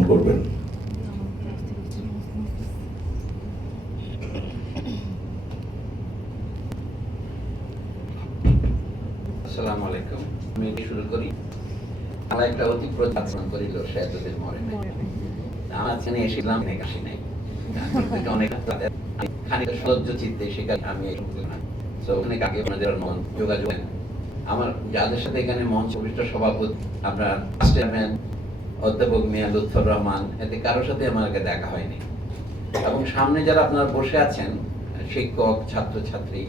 উপস্থাপন করবেন। আসসালামু আলাইকুম। আমি শুরু করি। আমার একটা অতি প্রত্যাখ্যান করিল সে এতদিন মরে নাই। আমার এখানে এসেছিলাম অনেক আসি নাই। অনেক খানিকটা সহ্য চিত্তে শিকার আমি না। তো অনেক আগে আপনাদের মন যোগাযোগ আমার যাদের সাথে এখানে মঞ্চ উপবিষ্ট সভাপতি আপনার চেয়ারম্যান অধ্যাপক মিয়া লুৎফর রহমান, এতে কারোর সাথে আমার আগে দেখা হয়নি। এবং সামনে যারা আপনারা বসে আছেন শিক্ষক ছাত্রছাত্রী,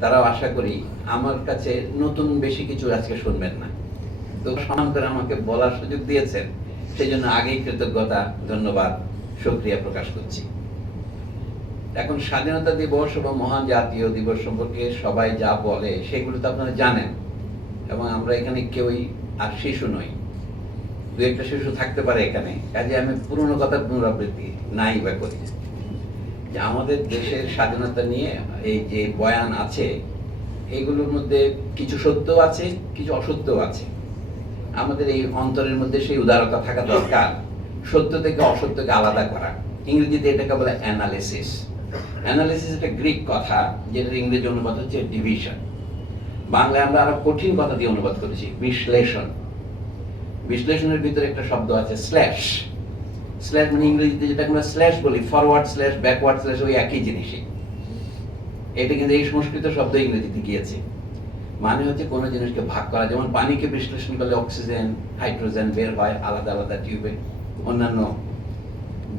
তারাও আশা করি আমার কাছে নতুন বেশি কিছু আজকে শুনবেন না। তো সম্মান করে আমাকে বলার সুযোগ দিয়েছেন, সেই জন্য আগেই কৃতজ্ঞতা, ধন্যবাদ, শুকরিয়া প্রকাশ করছি। এখন স্বাধীনতা দিবস এবং মহান জাতীয় দিবস সম্পর্কে সবাই যা বলে সেগুলো তো আপনারা জানেন, এবং আমরা এখানে কেউই আর শিশু নই। দু একটা শিশু থাকতে পারে এখানে, কাজে আমি পুরনো কথা পুনরাবৃত্তি নাই বা করি। যে আমাদের দেশের স্বাধীনতা নিয়ে এই যে বয়ান আছে, এগুলোর মধ্যে কিছু সত্য আছে, কিছু অসত্য আছে। আমাদের এই অন্তরের মধ্যে সেই উদারতা থাকা দরকার, সত্য থেকে অসত্যকে আলাদা করা। ইংরেজিতে এটাকে বলে অ্যানালিসিস। অ্যানালিসিস একটা গ্রিক কথা, যেটার ইংরেজি অনুবাদ হচ্ছে ডিভিশন। বাংলায় আমরা আরো কঠিন কথা দিয়ে অনুবাদ করেছি, বিশ্লেষণ। বিশ্লেষণের ভিতরে একটা শব্দ আছে স্ল্যাশ। স্ল্যাশ মানে ইংরেজিতে যেটা আমরা স্ল্যাশ বলি, ফরওয়ার্ড স্ল্যাশ, ব্যাকওয়ার্ড স্ল্যাশ, ওই একই জিনিসই। এটা কিন্তু এই সংস্কৃত শব্দ ইংরেজিতে গিয়েছে, মানে হচ্ছে কোনো জিনিসকে ভাগ করা। যেমন পানিকে বিশ্লেষণ করলে অক্সিজেন, হাইড্রোজেন বের হয় আলাদা আলাদা টিউবে, অন্যান্য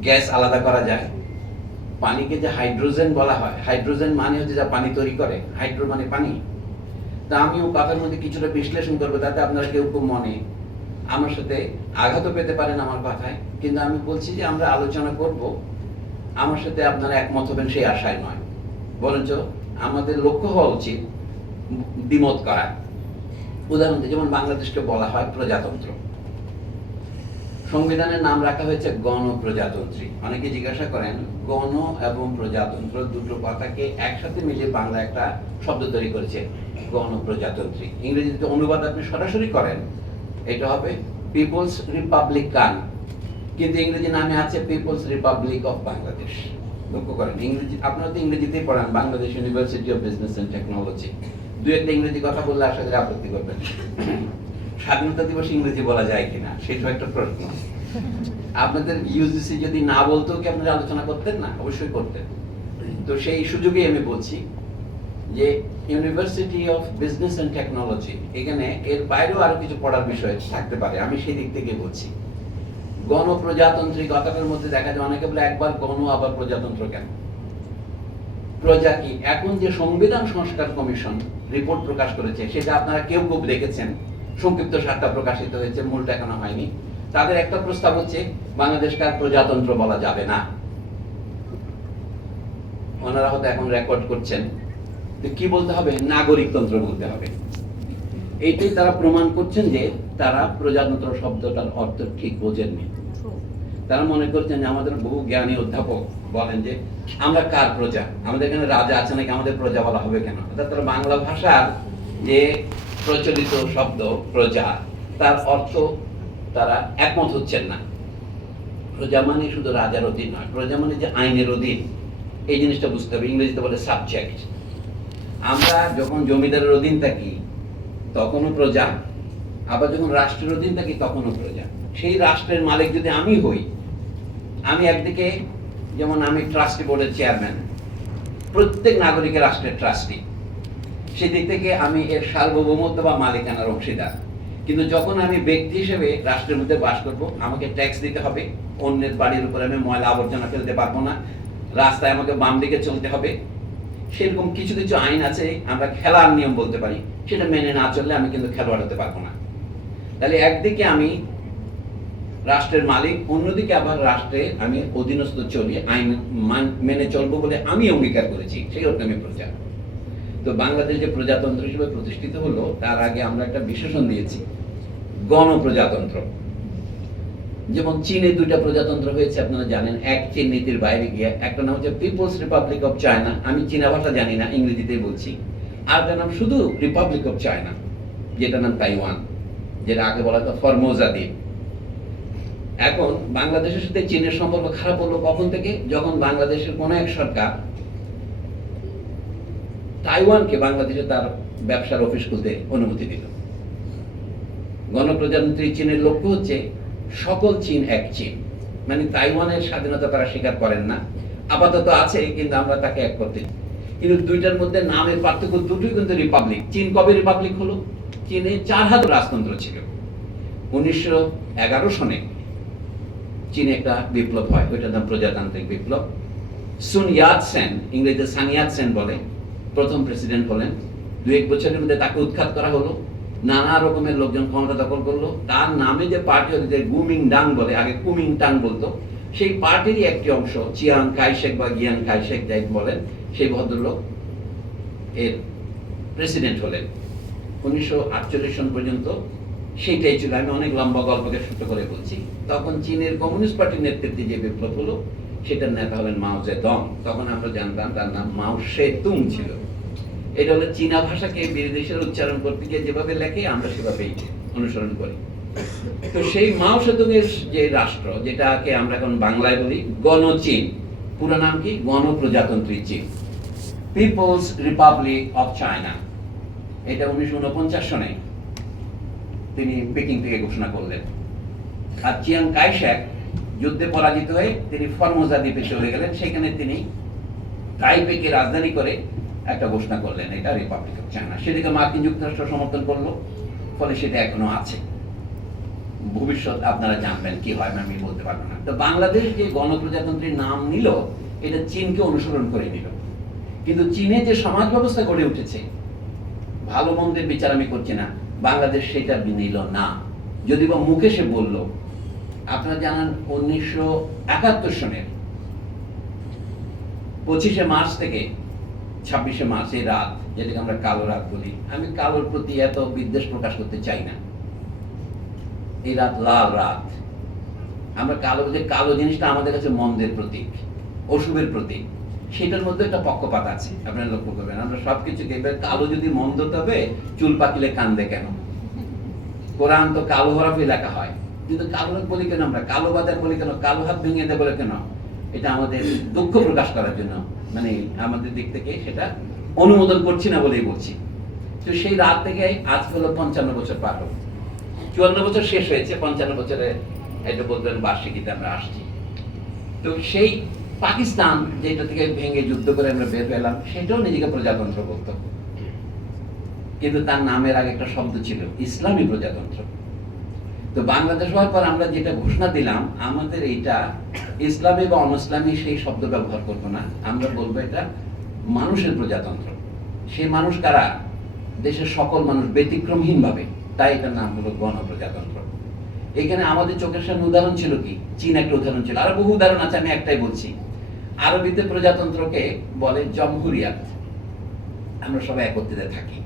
গ্যাস আলাদা করা যায়। পানিকে যে হাইড্রোজেন বলা হয়, হাইড্রোজেন মানে হচ্ছে যা পানি তৈরি করে, হাইড্রো মানে পানি। তা আমিও কথার মধ্যে কিছুটা বিশ্লেষণ করবো, তাতে আপনারা কেউ কেউ মনে আমার সাথে আঘাতও পেতে পারেন আমার কথায়, কিন্তু আমি বলছি যে আমরা আলোচনা করব, আমার সাথে আপনারা একমত হবেন সেই আশায় নয়, বরঞ্চ আমাদের লক্ষ্য হওয়া উচিত দ্বিমত করা। উদাহরণ যেমন বাংলাদেশকে বলা হয় প্রজাতন্ত্র, সংবিধানের নাম রাখা হয়েছে গণপ্রজাতন্ত্রী। অনেকে জিজ্ঞাসা করেন গণ এবং প্রজাতন্ত্র দুটো কথাকে একসাথে মিলিয়ে বাংলা একটা শব্দ তৈরি করেছে গণপ্রজাতন্ত্রী। ইংরেজিতে অনুবাদ আপনি সরাসরি করেন, এটা হবে পিপলস রিপাবলিকান, কিন্তু ইংরেজি নামে আছে পিপলস রিপাবলিক অফ বাংলাদেশ। লক্ষ্য করেন, ইংরেজি আপনারা তো ইংরেজিতেই পড়ান, Bangladesh University of Business and Technology. দু একটা ইংরেজি কথা বললে আশা করি আপত্তি করবেন। স্বাধীনতা দিবস ইংরেজি বলা যায় কিনা সেটাও একটা প্রশ্ন। আপনাদের ইউজিসি যদি না বলতেও কি আপনারা আলোচনা করতেন না? অবশ্যই করতেন। তো সেই সুযোগেই আমি বলছি যে University of Business and Technology, এখানে এর বাইরেও আরো কিছু পড়ার বিষয় থাকতে পারে, আমি সেই দিক থেকে বলছি। গণপ্রজাতন্ত্রী কথাটার মধ্যে দেখা যায় অনেকে বলে একবার গণ আবার প্রজাতন্ত্র কেন? প্রজা কি? এখন যে সংবিধান সংস্কার কমিশন রিপোর্ট প্রকাশ করেছে, সেটা আপনারা কেউ কেউ দেখেছেন, সংক্ষিপ্ত সারটা প্রকাশিত হয়েছে, মূলটা এখনো হয়নি। তাদের একটা প্রস্তাব হচ্ছে বাংলাদেশকে আর প্রজাতন্ত্র বলা যাবে না। ওনারা হয়তো এখন রেকর্ড করছেন, কি বলতে হবে? নাগরিকতন্ত্র বলতে হবে। এইটাই তারা প্রমাণ করছেন যে তারা প্রজাতন্ত্র শব্দটার অর্থ ঠিক বোঝেননি। তারা মনে করছেন যে আমাদের বহু জ্ঞানী অধ্যাপক বলেন যে আমরা কার প্রজা, আমাদের এখানে রাজা আছে নাকি, আমাদের প্রজা বলা হবে কেন? অর্থাৎ তারা বাংলা ভাষার যে প্রচলিত শব্দ প্রজা, তার অর্থ তারা একমত হচ্ছেন না। প্রজা মানে শুধু রাজার অধীন নয়, প্রজা মানে যে আইনের অধীন, এই জিনিসটা বুঝতে হবে। ইংরেজিতে বলে সাবজেক্ট। আমরা যখন জমিদারের অধীন থাকি তখনও প্রজা, আবার যখন রাষ্ট্রের অধীন থাকি তখনও প্রজা। সেই রাষ্ট্রের মালিক যদি আমি হই, আমি একদিকে যেমন আমি ট্রাস্টি বোর্ডের চেয়ারম্যান, প্রত্যেক নাগরিকের রাষ্ট্রের ট্রাস্টি, সেদিক থেকে আমি এর সার্বভৌমত্ব বা মালিকানার অংশীদার। কিন্তু যখন আমি ব্যক্তি হিসেবে রাষ্ট্রের মধ্যে বাস করব, আমাকে ট্যাক্স দিতে হবে, অন্যের বাড়ির উপরে আমি ময়লা আবর্জনা ফেলতে পারবো না, রাস্তায় আমাকে বাম দিকে চলতে হবে। সেরকম কিছু কিছু আইন আছে, আমরা খেলার নিয়ম বলতে পারি, সেটা মেনে না চললে আমি কিন্তু খেলোয়াড় হতে পারবো না। তাহলে একদিকে আমি রাষ্ট্রের মালিক, অন্যদিকে আবার রাষ্ট্রে আমি অধীনস্থ চলি, আইন মেনে চলবো বলে আমি অঙ্গীকার করেছি, সেই অর্থে আমি প্রজা। তো বাংলাদেশ যে প্রজাতন্ত্র হিসেবে প্রতিষ্ঠিত হলো, তার আগে আমরা একটা বিশেষণ দিয়েছি গণপ্রজাতন্ত্র। যেমন চীনে দুইটা প্রজাতন্ত্র হয়েছে আপনারা জানেন, এক চীন নীতির বাইরে গিয়ে। একটা নাম হচ্ছে পিপলস রিপাবলিক অফ চায়না, আমি চীনা ভাষা জানি না, ইংরেজিতেই বলছি। আর একটা নাম শুধু রিপাবলিক অফ চায়না, যেটা নাম তাইওয়ান, যেটা আগে বলা হতো ফরমোজা দ্বীপ। এখন বাংলাদেশের সাথে চীনের সম্পর্ক খারাপ হলো কখন থেকে? যখন বাংলাদেশের কোন এক সরকার তাইওয়ানকে বাংলাদেশে তার ব্যবসার অফিস খুলতে অনুমতি দিল। গণপ্রজাতন্ত্রী চীনের লক্ষ্য হচ্ছে সকল চীন এক চীন, মানে তাইওয়ানের স্বাধীনতা তারা স্বীকার করেন না, আপাতত আছে কিন্তু আমরা তাকে এক করতে। কিন্তু দুইটার মধ্যে নামের পার্থক্য, দুটোই কিন্তু রিপাবলিক। চীন কবে রিপাবলিক হলো? চীনে 4 হাত রাজতন্ত্র ছিল। 1911 সনে চীনে একটা বিপ্লব হয়, ওইটার নাম প্রজাতান্ত্রিক বিপ্লব। সুন ইয়াত সেন, ইংরেজিতে সান ইয়াত সেন বলে, প্রথম প্রেসিডেন্ট হলেন। 2-1 বছরের মধ্যে তাকে উৎখাত করা হলো, নানা রকমের লোকজন ক্ষমতা দখল করলো। তার নামে যে পার্টি হচ্ছে গুমিং ডাং বলে, আগে কুমিং টাং বলতো, সেই পার্টিরই একটি অংশ চিয়াং কাইশেক বা গিয়াং কাইশেক যাই বলেন, সেই ভদ্রলোক এর প্রেসিডেন্ট হলেন 1948 সন পর্যন্ত। সেইটাই ছিল, আমি অনেক লম্বা গল্পকে ছোট করে বলছি। তখন চীনের কমিউনিস্ট পার্টির নেতৃত্বে যে বিপ্লব হলো সেটার নেতা হলেন মাও জেদং। তখন আমরা জানতাম তার নাম মাও সেতুং ছিল। এটা হলো চীনা ভাষাকে বিদেশের উচ্চারণ করতে গিয়ে যেভাবে লেখে আমরা সেভাবেই অনুসরণ করি। তো সেই মাও সেতুং এর যে রাষ্ট্র, যেটাকে আমরা এখন বাংলায় বলি গণচীন, পুরো নাম কি? গণপ্রজাতন্ত্রী চীন, পিপলস রিপাবলিক অফ চায়না। এটা 1949 সনে তিনি পেকিং থেকে ঘোষণা করলেন। আর চিয়াং কাইশেক যুদ্ধে পরাজিত হয়ে তিনি ফরমোজা দ্বীপে চলে গেলেন, সেখানে তিনি তাইপেকে রাজধানী করে একটা ঘোষণা করলেন, এটা রিপাবলিক অফ চায়না। সেদিকে মার্কিন যুক্তরাষ্ট্র সমর্থন করলো, ফলে সেটা এখনো আছে। ভবিষ্যৎ আপনারা জানবেন কি হয় আমি বলতে পারবো না। তো বাংলাদেশ যে গণপ্রজাতন্ত্রীর নাম নিল, এটা চীনকে অনুসরণ করে নিল। কিন্তু চীনে যে সমাজ ব্যবস্থা গড়ে উঠেছে, ভালো মন্দের বিচার আমি করছি না, বাংলাদেশ সেটা নিল না। যদি বা মুখে সে বলল। আপনারা জানান 1971 সনের 25শে মার্চ থেকে 26শে মার্চ এই রাত, যেটাকে আমরা কালো রাত বলি, আমি কালোর প্রতি এত বিদ্বেষ প্রকাশ করতে চাই না। এই রাত লাল রাত। আমরা কালো, যে কালো জিনিসটা আমাদের কাছে মন্দের প্রতীক, অশুভের প্রতীক, সেটার মধ্যে একটা পক্ষপাত আছে, আপনারা লক্ষ্য করবেন। আমরা সবকিছুকে এবার কালো যদি মন্দ, তবে চুল পাকিলে কান্দে কেন? কোরআন তো কালো হরফে লেখা হয়, কিন্তু কালো হাত বলি কেন? আমরা কালো বাজার বলি কেন? কালো হাত ভেঙে দেয় বলে কেন? এটা আমাদের দুঃখ প্রকাশ করার জন্য, মানে আমাদের দিক থেকে সেটা অনুমোদন করছি না বলেই বলছি। তো সেই রাত থেকে আজ হলো 55 বছর পার হলো, 54 বছর শেষ হয়েছে, 55 বছরে এটা বলবেন বার্ষিকীতে আমরা আসছি। তো সেই পাকিস্তান যেটা থেকে ভেঙে যুদ্ধ করে আমরা বের পেলাম, সেটাও নিজেকে প্রজাতন্ত্র বলতো, কিন্তু তার নামের আগে একটা শব্দ ছিল ইসলামী প্রজাতন্ত্র। তো বাংলাদেশ হওয়ার পর আমরা যেটা ঘোষণা দিলাম, আমাদের এইটা ইসলামী বা অনইসলামী সেই শব্দ ব্যবহার করবো না, আমরা বলবো এটা মানুষের প্রজাতন্ত্র। সেই মানুষ কারা? দেশের সকল মানুষ ব্যতিক্রমহীন ভাবে, তাই এটার নাম হলো গণপ্রজাতন্ত্র। এখানে আমাদের চোখের সামনে উদাহরণ ছিল কি? চীন একটা উদাহরণ ছিল, আরো বহু উদাহরণ আছে, আমি একটাই বলছি। আরবিতে প্রজাতন্ত্রকে বলে জমহুরিয়াত। আমরা সবাই একত্রিত থাকি।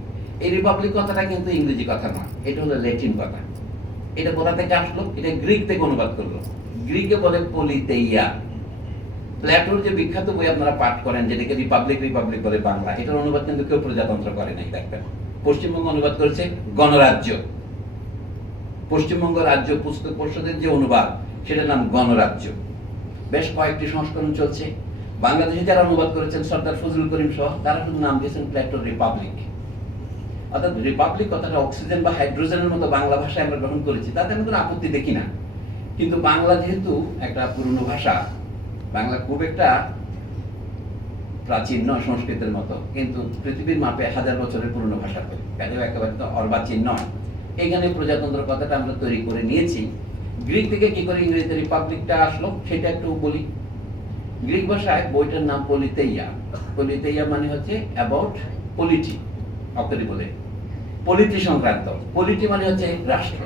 এই রিপাবলিক কথাটা কিন্তু ইংরেজি কথা নয়, এটা হলো ল্যাটিন কথা। এটা কোথা থেকে আসলো? এটা গ্রিক থেকে অনুবাদ করলো। গ্রিকে বলে পলিতেইয়া। প্লেটোর যে বিখ্যাত বই আপনারা পাঠ করেন, যেটাকে রিপাবলিক রিপাবলিক বলে বাংলা, এটার অনুবাদ কিন্তু কেউ প্রজাতন্ত্র করে নাই, দেখবেন। পশ্চিমবঙ্গ অনুবাদ করেছে গণরাজ্য। পশ্চিমবঙ্গ রাজ্য পুস্তক পরিষদের যে অনুবাদ, সেটার নাম গণরাজ্য। বেশ কয়েকটি সংস্করণ চলছে। বাংলাদেশে যারা অনুবাদ করেছেন সর্দার ফজলুল করিম সহ, তারা শুধু নাম দিয়েছেন প্লেটোর রিপাবলিক। অর্থাৎ রিপাবলিক কথাটা অক্সিজেন বা হাইড্রোজেনের মতো বাংলা ভাষায় আমরা গ্রহণ করেছি, তাতে আমি কোনো আপত্তি দেখি না। কিন্তু বাংলা যেহেতু একটা পুরনো ভাষা, বাংলা খুব একটা প্রাচীন নয় সংস্কৃতের মতো, কিন্তু পৃথিবীর মাপে 1000 বছরের পুরনো ভাষা, কাজেও একেবারে তো অর্বাচীন নয়। এখানে প্রজাতন্ত্র কথাটা আমরা তৈরি করে নিয়েছি। গ্রিক থেকে কি করে ইংরেজিতে রিপাবলিকটা আসলো সেটা একটু বলি। গ্রিক ভাষায় বইটার নাম পলিতেইয়া। পলিতেইয়া মানে হচ্ছে অ্যাবাউট পলিটি, অক্ষরে বলে পলিটি সংক্রান্ত। পলিটি মানে হচ্ছে রাষ্ট্র,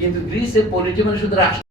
কিন্তু গ্রিসে পলিটি মানে শুধু রাষ্ট্র